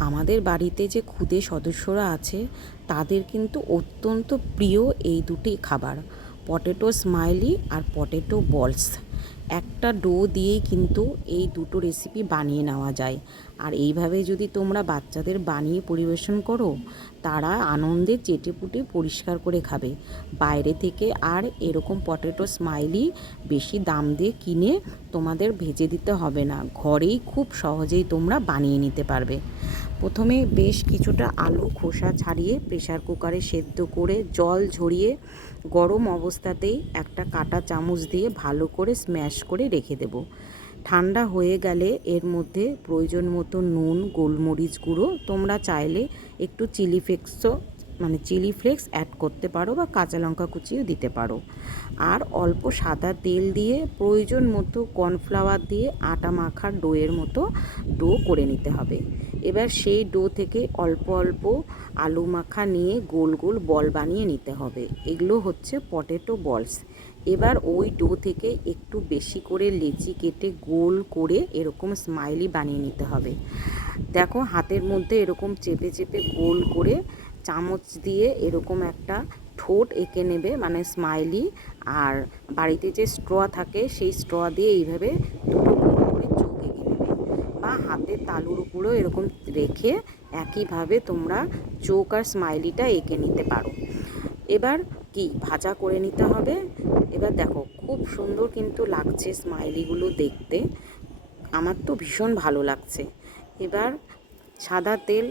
আমাদের বাড়িতে যে খুদে সদস্যরা আছে, তাদের কিন্তু অত্যন্ত প্রিয় এই দুটি খাবার, পটেটো স্মাইলি আর পটেটো বলস। একটা ডো দিয়েই কিন্তু এই দুটো রেসিপি বানিয়ে নেওয়া যায়। আর এইভাবে যদি তোমরা বাচ্চাদের বানিয়ে পরিবেশন করো, তারা আনন্দে চেটেপুটে পরিষ্কার করে খাবে। বাইরে থেকে আর এরকম পটেটো স্মাইলি বেশি দাম দিয়ে কিনে তোমাদের ভেজে দিতে হবে না। ঘরেই খুব সহজেই তোমরা বানিয়ে নিতে পারবে। প্রথমে বেশ কিছুটা আলু খোসা ছাড়িয়ে প্রেশার কুকারে সেদ্ধ করে জল ঝরিয়ে গরম অবস্থাতেই একটা কাটা চামচ দিয়ে ভালো করে স্ম্যাশ করে রেখে দেব। ঠান্ডা হয়ে গেলে এর মধ্যে প্রয়োজন মতো নুন, গোলমরিচ গুঁড়ো, তোমরা চাইলে একটু চিলি ফ্লেক্সও মানে চিলি ফ্লেক্স অ্যাড করতে পারো বা কাঁচা লঙ্কা কুচিও দিতে পারো। আর অল্প সাদা তেল দিয়ে প্রয়োজন মতো কর্নফ্লাওয়ার দিয়ে আটা মাখার ডোয়ের মতো ডো করে নিতে হবে। এবার সেই ডো থেকে অল্প অল্প আলু মাখা নিয়ে গোল গোল বল বানিয়ে নিতে হবে। এগুলো হচ্ছে পটেটো বলস এবার ওই ডো থেকে একটু বেশি করে লেচি কেটে গোল করে এরকম স্মাইলি বানিয়ে নিতে হবে। দেখো হাতের মধ্যে এরকম চেপে চেপে গোল করে চামচ দিয়ে এরকম একটা ঠোঁট এঁকে নেবে মানে স্মাইলি আর বাড়িতে যে স্ট্র থাকে সেই স্ট্র দিয়ে এইভাবে দুটো গোল করে চোখ এঁকে নেবে। বা হাতের তালুর উপরেও এরকম রেখে একইভাবে তোমরা চোখ আর স্মাইলিটা এঁকে নিতে পারো। এবার কি, ভাজা করে নিতে হবে। এবার দেখো, খুব সুন্দর কিন্তু লাগছে স্মাইলিগুলো দেখতে। আমার তো ভীষণ ভালো লাগছে। এবার সাদা তেল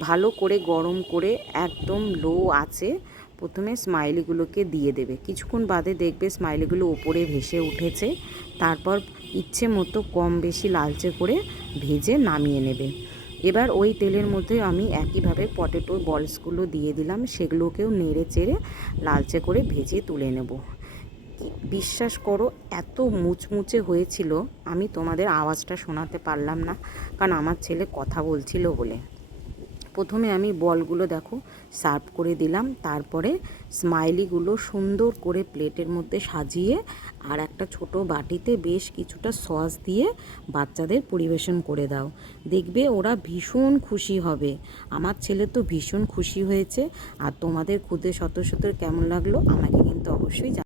ভালো করে গরম করে একদম লো আছে প্রথমে স্মাইলিগুলোকে দিয়ে দেবে। কিছুক্ষণ বাদে দেখবে স্মাইলিগুলো ওপরে ভেসে উঠেছে। তারপর ইচ্ছে মতো কম বেশি লালচে করে ভেজে নামিয়ে নেবে। এবার ওই তেলের মধ্যে আমি একইভাবে পটেটো বলসগুলো দিয়ে দিলাম। সেগুলোকেও নেড়ে চেড়ে লালচে করে ভেজে তুলে নেব। বিশ্বাস করো, এত মুচমুচে হয়েছিল, আমি তোমাদের আওয়াজটা শোনাতে পারলাম না। কারণ আমার ছেলে কথা বলছিল বলে। প্রথমে আমি বলগুলো দেখো, সার্ভ করে দিলাম, তারপরে স্মাইলিগুলো সুন্দর করে প্লেটের মধ্যে সাজিয়ে আর একটা ছোট বাটিতে বেশ কিছুটা সস দিয়ে বাচ্চাদের পরিবেশন করে দাও। দেখবে ওরা ভীষণ খুশি হবে। আমার ছেলে তো ভীষণ খুশি হয়েছে। আর তোমাদের খুদে শত শতর কেমন লাগল, আমাকে কিন্তু অবশ্যই